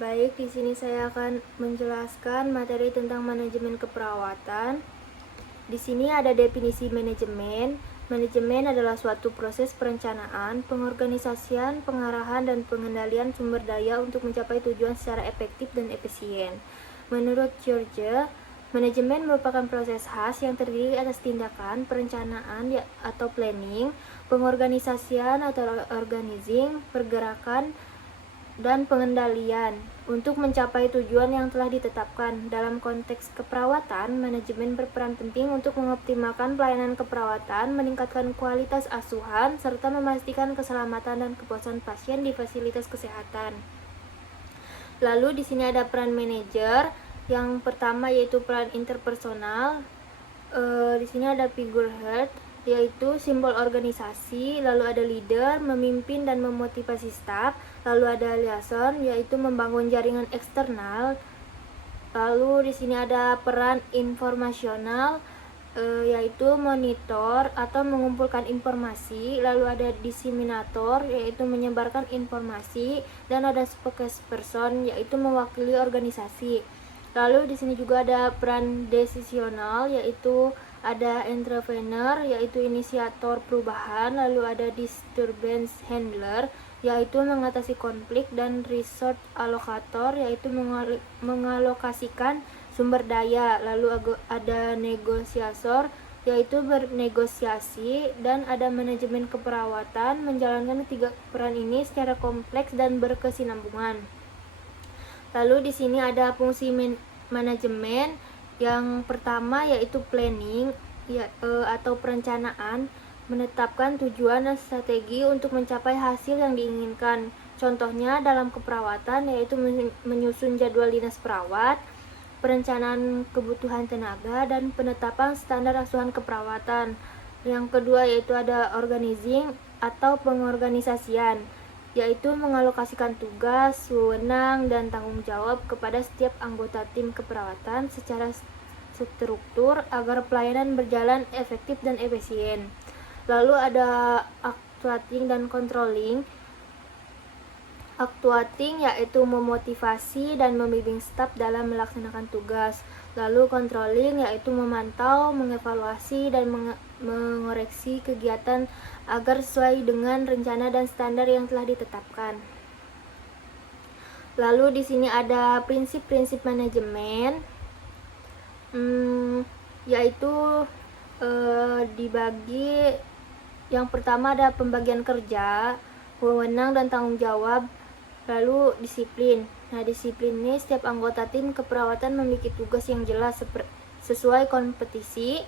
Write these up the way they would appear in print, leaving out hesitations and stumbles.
Baik, di sini saya akan menjelaskan materi tentang manajemen keperawatan. Di sini ada definisi manajemen. Manajemen adalah suatu proses perencanaan, pengorganisasian, pengarahan, dan pengendalian sumber daya untuk mencapai tujuan secara efektif dan efisien. Menurut George, manajemen merupakan proses khas yang terdiri atas tindakan, perencanaan atau planning, pengorganisasian atau organizing, pergerakan, dan pengendalian untuk mencapai tujuan yang telah ditetapkan. Dalam konteks keperawatan, manajemen berperan penting untuk mengoptimalkan pelayanan keperawatan, meningkatkan kualitas asuhan, serta memastikan keselamatan dan kepuasan pasien di fasilitas kesehatan. Lalu di sini ada peran manajer. Yang pertama yaitu peran interpersonal. Di sini ada figurehead, yaitu simbol organisasi. Lalu ada leader, memimpin dan memotivasi staf. Lalu ada liaison, yaitu membangun jaringan eksternal. Lalu di sini ada peran informasional, yaitu monitor atau mengumpulkan informasi. Lalu ada diseminator, yaitu menyebarkan informasi, dan ada spokesperson, yaitu mewakili organisasi. Lalu di sini juga ada peran decisional, yaitu ada entrepreneur, yaitu inisiator perubahan. Lalu ada disturbance handler, yaitu mengatasi konflik, dan resource allocator, yaitu mengalokasikan sumber daya. Lalu ada negosiator, yaitu bernegosiasi, dan ada manajemen keperawatan. Menjalankan ketiga peran ini secara kompleks dan berkesinambungan. Lalu di sini ada fungsi manajemen. Yang pertama yaitu planning, atau perencanaan, menetapkan tujuan dan strategi untuk mencapai hasil yang diinginkan. Contohnya dalam keperawatan yaitu menyusun jadwal dinas perawat, perencanaan kebutuhan tenaga, dan penetapan standar asuhan keperawatan. Yang kedua yaitu ada organizing atau pengorganisasian, yaitu mengalokasikan tugas, wewenang, dan tanggung jawab kepada setiap anggota tim keperawatan secara struktur agar pelayanan berjalan efektif dan efisien. Lalu ada actuating dan controlling. Actuating yaitu memotivasi dan membimbing staf dalam melaksanakan tugas. Lalu controlling yaitu memantau, mengevaluasi, dan mengoreksi kegiatan agar sesuai dengan rencana dan standar yang telah ditetapkan. Lalu di sini ada prinsip-prinsip manajemen, yaitu dibagi. Yang pertama ada pembagian kerja, wewenang dan tanggung jawab. Lalu disiplin. Nah, disiplin ini setiap anggota tim keperawatan memiliki tugas yang jelas sesuai kompetisi.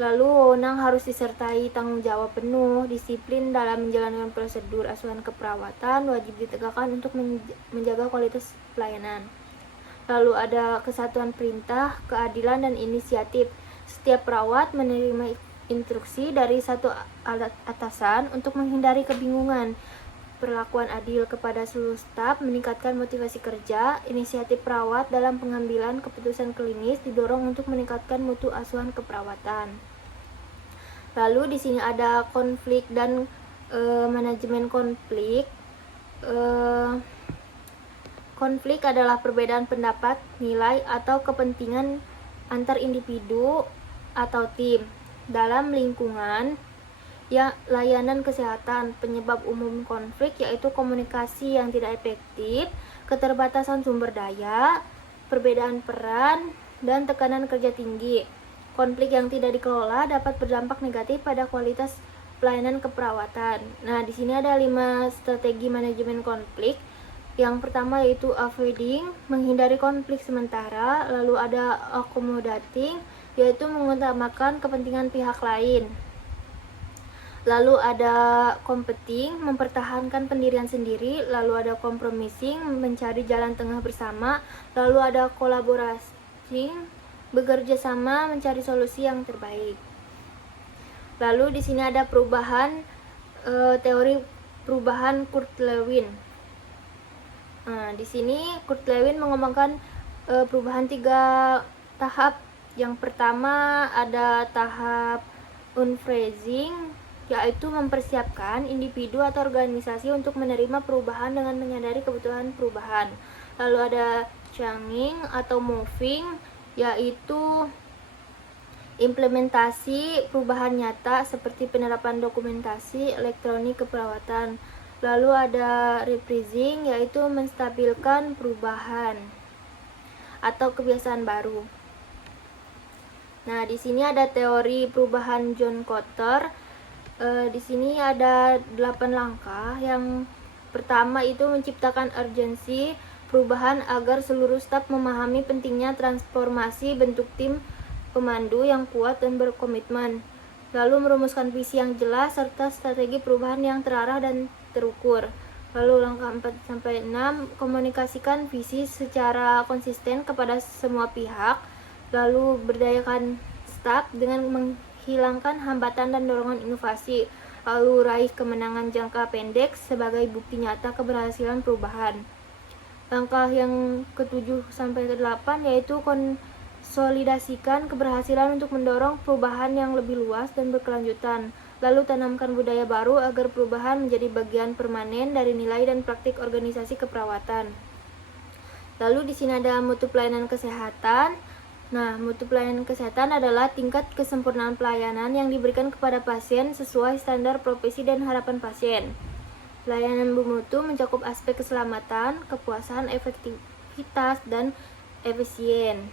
Lalu wewenang harus disertai tanggung jawab penuh. Disiplin dalam menjalankan prosedur asuhan keperawatan wajib ditegakkan untuk menjaga kualitas pelayanan. Lalu ada kesatuan perintah, keadilan, dan inisiatif. Setiap perawat menerima instruksi dari satu atasan untuk menghindari kebingungan. Perlakuan adil kepada seluruh staf, meningkatkan motivasi kerja. Inisiatif perawat dalam pengambilan keputusan klinis didorong untuk meningkatkan mutu asuhan keperawatan. Lalu di sini ada konflik dan manajemen konflik. Konflik adalah perbedaan pendapat, nilai, atau kepentingan antar individu atau tim dalam lingkungan layanan kesehatan. Penyebab umum konflik yaitu komunikasi yang tidak efektif, keterbatasan sumber daya, perbedaan peran, dan tekanan kerja tinggi. Konflik yang tidak dikelola dapat berdampak negatif pada kualitas pelayanan keperawatan. Nah, di sini ada 5 strategi manajemen konflik. Yang pertama yaitu avoiding, menghindari konflik sementara. Lalu ada accommodating, yaitu mengutamakan kepentingan pihak lain. Lalu ada competing, mempertahankan pendirian sendiri. Lalu ada compromising, mencari jalan tengah bersama. Lalu ada collaborating, bekerja sama mencari solusi yang terbaik. Lalu di sini ada perubahan, teori perubahan Kurt-Lewin. Nah, di sini Kurt-Lewin mengembangkan perubahan 3 tahap. Yang pertama ada tahap unphrasing, yaitu mempersiapkan individu atau organisasi untuk menerima perubahan dengan menyadari kebutuhan perubahan. Lalu ada changing atau moving, yaitu implementasi perubahan nyata seperti penerapan dokumentasi elektronik keperawatan. Lalu ada rephrasing, yaitu menstabilkan perubahan atau kebiasaan baru. Nah, di sini ada teori perubahan John Kotter. Di sini ada 8 langkah. Yang pertama itu menciptakan urgensi perubahan agar seluruh staf memahami pentingnya transformasi, bentuk tim pemandu yang kuat dan berkomitmen. Lalu merumuskan visi yang jelas serta strategi perubahan yang terarah dan terukur. Lalu langkah 4-6, komunikasikan visi secara konsisten kepada semua pihak. Lalu berdayakan staf dengan menghilangkan hambatan dan dorongan inovasi. Lalu raih kemenangan jangka pendek sebagai bukti nyata keberhasilan perubahan. Langkah yang ke-7-8 yaitu konsolidasikan keberhasilan untuk mendorong perubahan yang lebih luas dan berkelanjutan. Lalu tanamkan budaya baru agar perubahan menjadi bagian permanen dari nilai dan praktik organisasi keperawatan. Lalu di sini ada mutu pelayanan kesehatan. Nah, mutu pelayanan kesehatan adalah tingkat kesempurnaan pelayanan yang diberikan kepada pasien sesuai standar profesi dan harapan pasien. Pelayanan bermutu mencakup aspek keselamatan, kepuasan, efektivitas, dan efisien.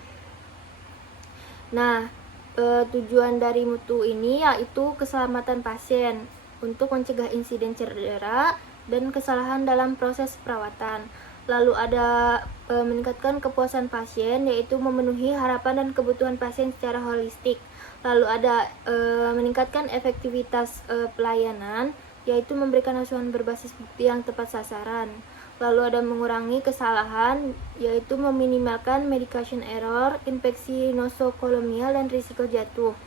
Nah, tujuan dari mutu ini yaitu keselamatan pasien untuk mencegah insiden cedera dan kesalahan dalam proses perawatan. Lalu ada meningkatkan kepuasan pasien, yaitu memenuhi harapan dan kebutuhan pasien secara holistik. Lalu ada meningkatkan efektivitas pelayanan, yaitu memberikan asuhan berbasis bukti yang tepat sasaran. Lalu ada mengurangi kesalahan, yaitu meminimalkan medication error, infeksi nosokomial, dan risiko jatuh.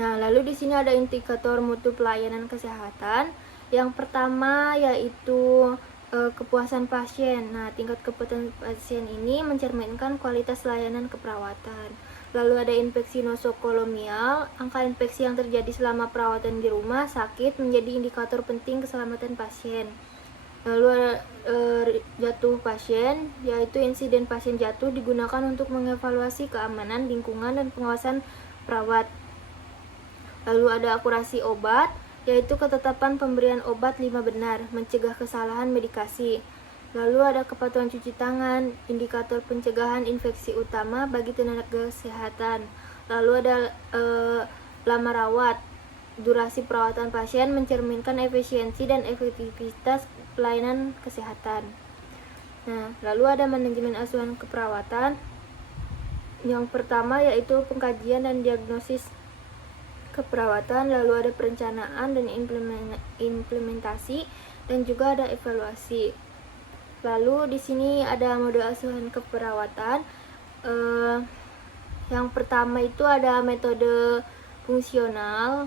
Nah, lalu di sini ada indikator mutu pelayanan kesehatan. Yang pertama yaitu kepuasan pasien. Nah, tingkat kepuasan pasien ini mencerminkan kualitas layanan keperawatan. Lalu ada infeksi nosokomial. Angka infeksi yang terjadi selama perawatan di rumah sakit menjadi indikator penting keselamatan pasien. Lalu ada jatuh pasien, yaitu insiden pasien jatuh digunakan untuk mengevaluasi keamanan lingkungan dan pengawasan perawat. Lalu ada akurasi obat, yaitu ketetapan pemberian obat 5 benar, mencegah kesalahan medikasi. Lalu ada kepatuhan cuci tangan, indikator pencegahan infeksi utama bagi tenaga kesehatan. Lalu ada lama rawat, durasi perawatan pasien mencerminkan efisiensi dan efektivitas pelayanan kesehatan. Nah, lalu ada manajemen asuhan keperawatan. Yang pertama yaitu pengkajian dan diagnosis keperawatan, lalu ada perencanaan dan implementasi, dan juga ada evaluasi. Lalu di sini ada mode asuhan keperawatan. Yang pertama itu ada metode fungsional.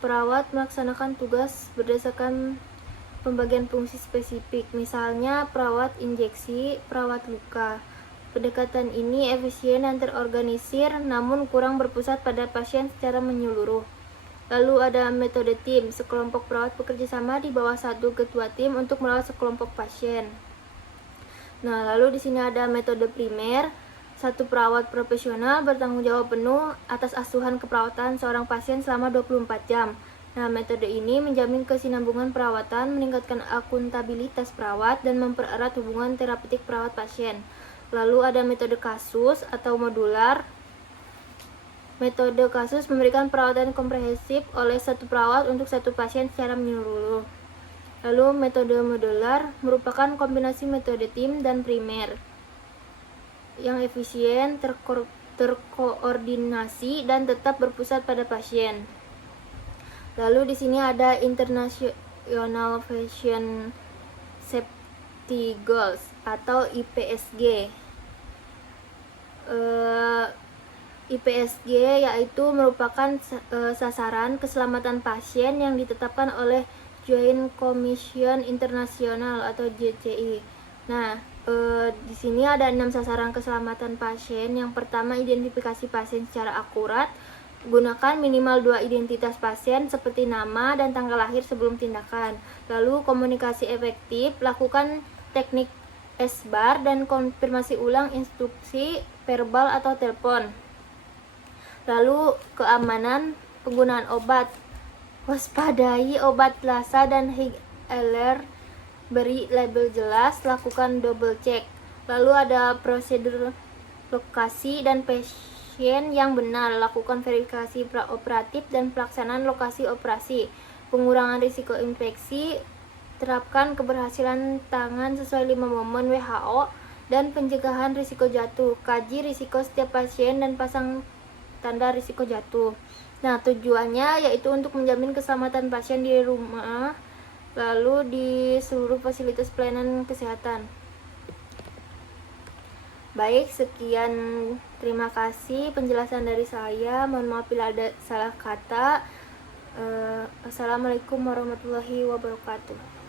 Perawat melaksanakan tugas berdasarkan pembagian fungsi spesifik, misalnya perawat injeksi, perawat luka. Pendekatan ini efisien dan terorganisir, namun kurang berpusat pada pasien secara menyeluruh. Lalu ada metode tim, sekelompok perawat bekerja sama di bawah satu ketua tim untuk merawat sekelompok pasien. Nah, lalu di sini ada metode primer, satu perawat profesional bertanggung jawab penuh atas asuhan keperawatan seorang pasien selama 24 jam. Nah, metode ini menjamin kesinambungan perawatan, meningkatkan akuntabilitas perawat, dan mempererat hubungan terapeutik perawat pasien. Lalu ada metode kasus atau modular. Metode kasus memberikan perawatan komprehensif oleh satu perawat untuk satu pasien secara menyeluruh. Lalu metode modular merupakan kombinasi metode tim dan primer yang efisien, terkoordinasi, dan tetap berpusat pada pasien. Lalu di sini ada International Patient Safety Goals atau IPSG. IPSG yaitu merupakan sasaran keselamatan pasien yang ditetapkan oleh Joint Commission International atau JCI. Nah, di sini ada 6 sasaran keselamatan pasien. Yang pertama, identifikasi pasien secara akurat. Gunakan minimal 2 identitas pasien seperti nama dan tanggal lahir sebelum tindakan. Lalu komunikasi efektif. Lakukan teknik S-bar, dan konfirmasi ulang instruksi verbal atau telepon. Lalu keamanan penggunaan obat. Waspadai obat Lassa dan High-Aller, beri label jelas, lakukan double check. Lalu ada prosedur lokasi dan pasien yang benar, lakukan verifikasi operatif dan pelaksanaan lokasi operasi. Pengurangan risiko infeksi, terapkan keberhasilan tangan sesuai 5 momen WHO, dan pencegahan risiko jatuh. Kaji risiko setiap pasien dan pasang tanda risiko jatuh. Nah, tujuannya yaitu untuk menjamin keselamatan pasien di rumah, lalu di seluruh fasilitas pelayanan kesehatan. Baik, sekian, terima kasih penjelasan dari saya. Mohon maaf bila ada salah kata. Assalamualaikum warahmatullahi wabarakatuh.